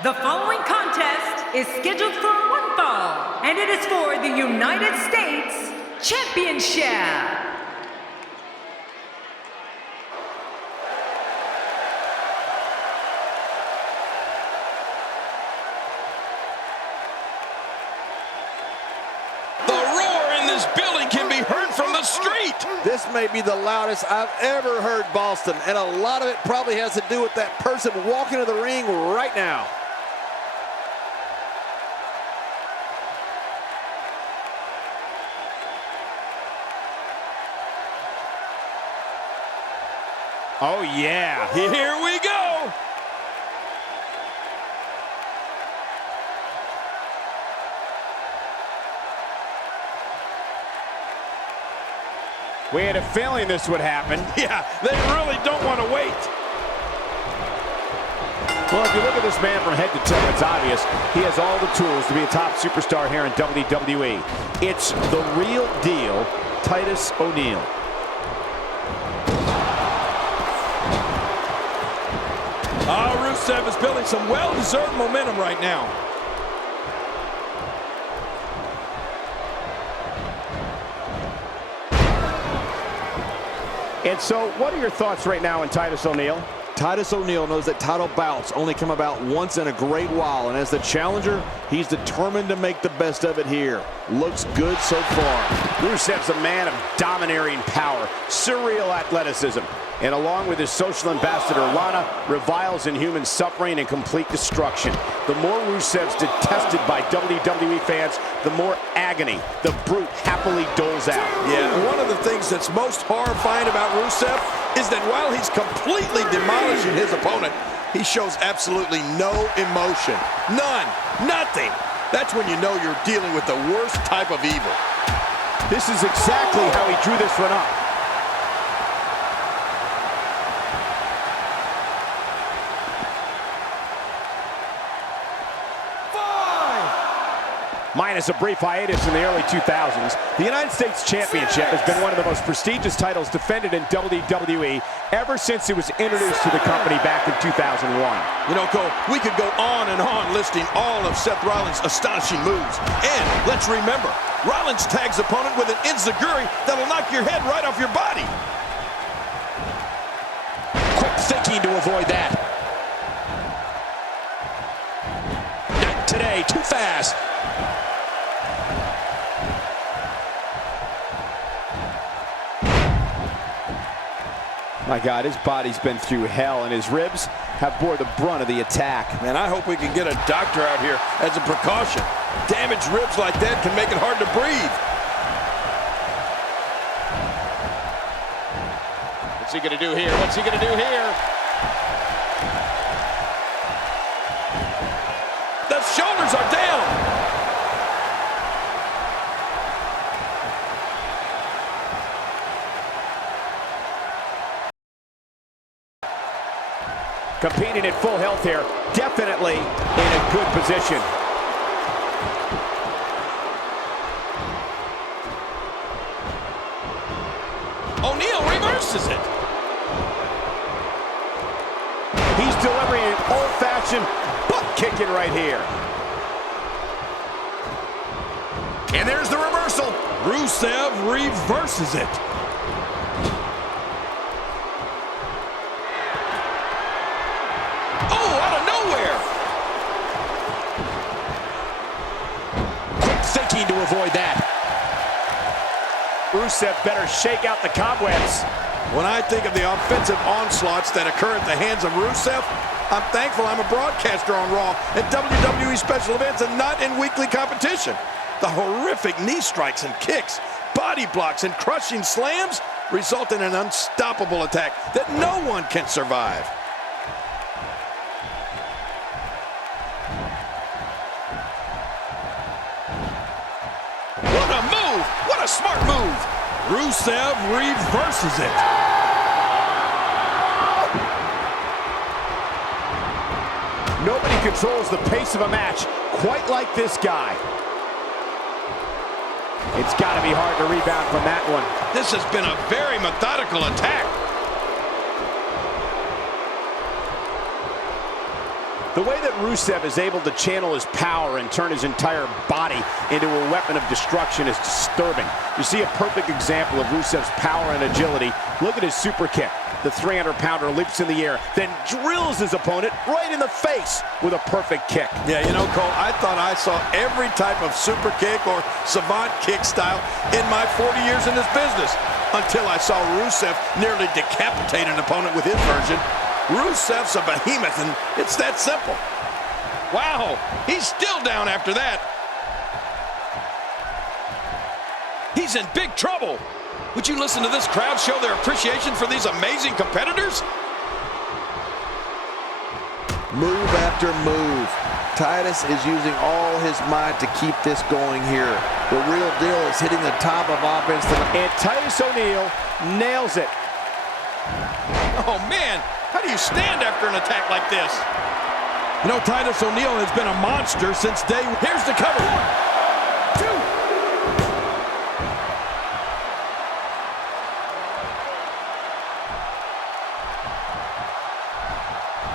The following contest is scheduled for one fall, and it is for the United States Championship. Building can be heard from the street. This may be the loudest I've ever heard Boston, and a lot of it probably has to do with that person walking to the ring right now. Oh yeah, here we go. We had a feeling this would happen. Yeah, they really don't want to wait. Well, if you look at this man from head to toe, it's obvious he has all the tools to be a top superstar here in WWE. It's the real deal, Titus O'Neil. Rusev is building some well-deserved momentum right now. And so, what are your thoughts right now on Titus O'Neil? Titus O'Neil knows that title bouts only come about once in a great while, and as the challenger, he's determined to make the best of it here. Looks good so far. Rusev's a man of domineering power, surreal athleticism, and along with his social ambassador, Lana, reviles in human suffering and complete destruction. The more Rusev's detested by WWE fans, the more agony the brute happily doles out. Yeah, one of the things that's most horrifying about Rusev is that while he's completely demolishing his opponent, he shows absolutely no emotion. None. Nothing. That's when you know you're dealing with the worst type of evil. This is exactly how he drew this one up. Minus a brief hiatus in the early 2000s, the United States Championship has been one of the most prestigious titles defended in WWE ever since it was introduced to the company back in 2001. You know, Cole, we could go on and on listing all of Seth Rollins' astonishing moves. And let's remember, Rollins tags opponent with an enziguri that'll knock your head right off your body. Quick thinking to avoid that. Not today, too fast. My God, his body's been through hell, and his ribs have bore the brunt of the attack. Man, I hope we can get a doctor out here as a precaution. Damaged ribs like that can make it hard to breathe. What's he gonna do here? What's he gonna do here? The shoulders are down. Competing at full health here, definitely in a good position. O'Neil reverses it. He's delivering an old-fashioned butt kicking right here. And there's the reversal. Rusev reverses it. To avoid that. Rusev better shake out the cobwebs. When I think of the offensive onslaughts that occur at the hands of Rusev, I'm thankful I'm a broadcaster on Raw at WWE special events and not in weekly competition. The horrific knee strikes and kicks, body blocks and crushing slams result in an unstoppable attack that no one can survive. What a move! What a smart move! Rusev reverses it. Nobody controls the pace of a match quite like this guy. It's got to be hard to rebound from that one. This has been a very methodical attack. The way that Rusev is able to channel his power and turn his entire body into a weapon of destruction is disturbing. You see a perfect example of Rusev's power and agility. Look at his super kick. The 300-pounder leaps in the air, then drills his opponent right in the face with a perfect kick. Yeah, you know, Cole, I thought I saw every type of super kick or savant kick style in my 40 years in this business, until I saw Rusev nearly decapitate an opponent with his version. Rusev's a behemoth, and it's that simple. Wow, he's still down after that. He's in big trouble. Would you listen to this crowd show their appreciation for these amazing competitors? Move after move. Titus is using all his might to keep this going here. The real deal is hitting the top of offense tonight. And Titus O'Neil nails it. Oh, man, how do you stand after an attack like this? You know, Titus O'Neil has been a monster since day one. Here's the cover. 1,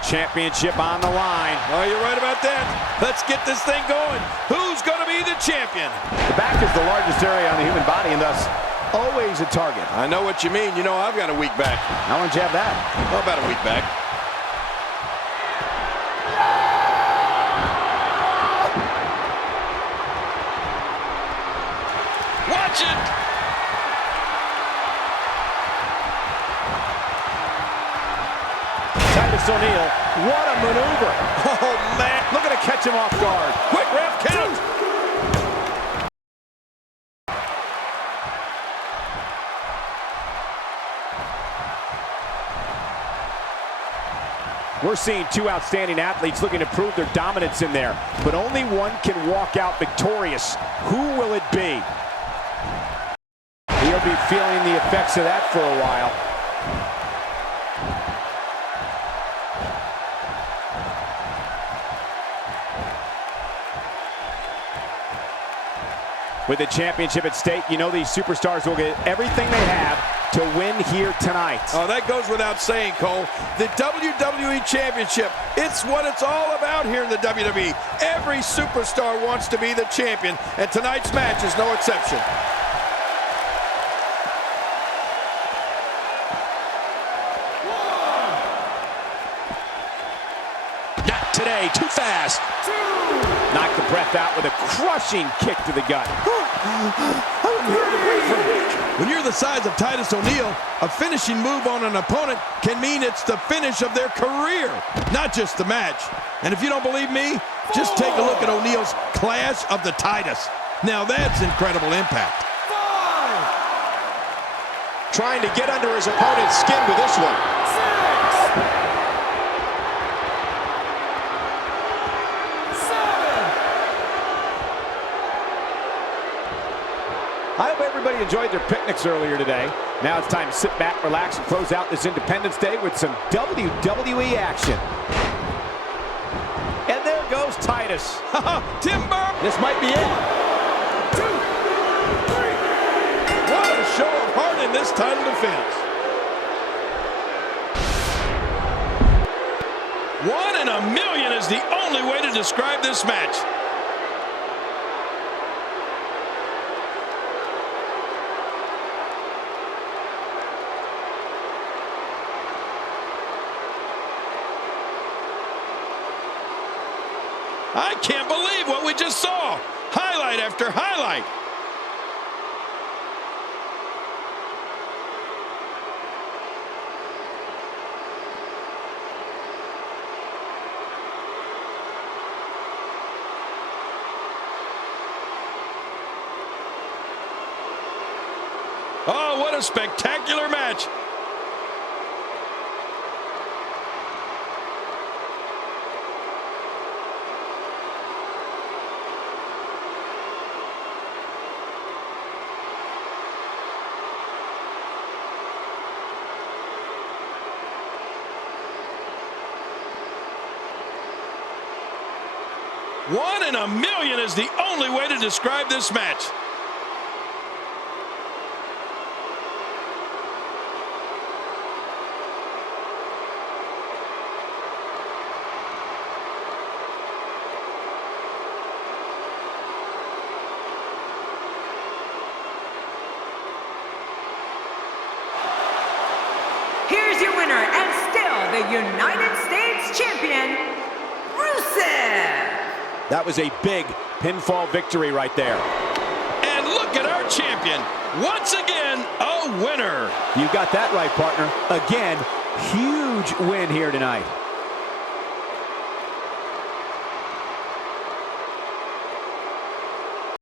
2. Championship on the line. Oh, you're right about that. Let's get this thing going. Who's going to be the champion? The back is the largest area on the human body and thus always a target. I know what you mean. You know, I've got a weak back. How long did you have that? Well, about a weak back. Watch it! Titus O'Neil, what a maneuver. Oh, man. Looking to catch him off guard. Quick, ref, count. We're seeing two outstanding athletes looking to prove their dominance in there, but only one can walk out victorious. Who will it be? He'll be feeling the effects of that for a while. With the championship at stake, you know these superstars will get everything they have to win here tonight. Oh, that goes without saying, Cole. The WWE Championship, it's what it's all about here in the WWE. Every superstar wants to be the champion, and tonight's match is no exception. Not today, too fast. Knocked the breath out with a crushing kick to the gut. When you're the size of Titus O'Neil, a finishing move on an opponent can mean it's the finish of their career, not just the match. And if you don't believe me, just take a look at O'Neil's Clash of the Titus. Now that's incredible impact. Trying to get under his opponent's skin with this one. 6, 7. I hope everybody enjoyed their picnics earlier today. Now it's time to sit back, relax, and close out this Independence Day with some WWE action. And there goes Titus. Timber! This might be it. 2, 3. What a show of heart in this title defense. 1 in a million is the only way to describe this match. I can't believe what we just saw. Highlight after highlight. Oh, what a spectacular match. One in a million is the only way to describe this match. winner and still the United States Champion, Rusev. That was a big pinfall victory right there. And look at our champion, once again, a winner. You got that right, partner. Again, huge win here tonight.